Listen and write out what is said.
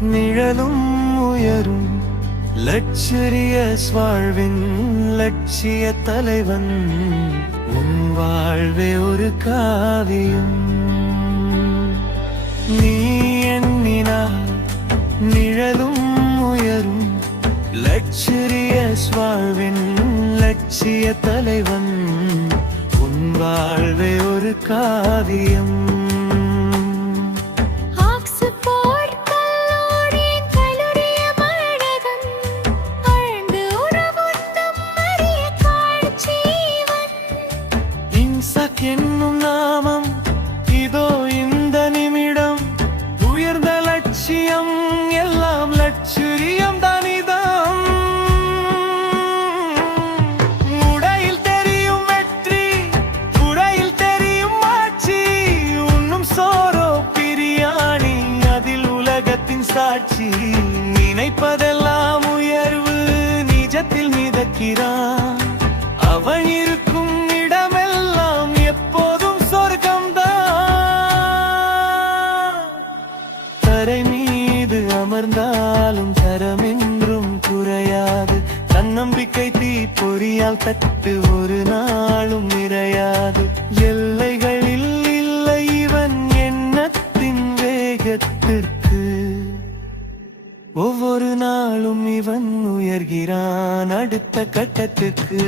நிழலும் உயரும் லக்ஸரியஸ் வாழ்வின் லட்சிய தலைவன். உன் வாழ்வே ஒரு காவியம். நீ எண்ணினார் நிழலும் உயரும் லக்ஸரியஸ் வாழ்வின் லட்சிய தலைவன். உன் வாழ்வே ஒரு காவியம். என்னும் நாமம் இதோ இந்த நிமிடம். உயர்ந்த லட்சியம் எல்லாம் லட்சரியம் தானிதம். உடையில் தெரியும் வெற்றி, உடையில் தெரியும் ஆட்சி. உண்ணும் சோரோ பிரியாணி, அதில் உலகத்தின் சாட்சி. நினைப்பதெல்லாம் உயர்வு, நிஜத்தில் மிதக்கிறான். அவன் இருக்கும் இடமெல்லாம் எப்போதும் சொர்க்கம்தான். தரை மீது அமர்ந்தாலும் தரமென்றும் குறையாது. தன்னம்பிக்கை தீப்பொறியால் தட்டு ஒரு நாளும் நிறையாது. எல்லைகளில் இல்லை இவன் எண்ணத்தின் வேகத்திற்கு. ஒவ்வொரு நாளும் இவன் உயர்கிறான் அடுத்த கட்டத்துக்கு.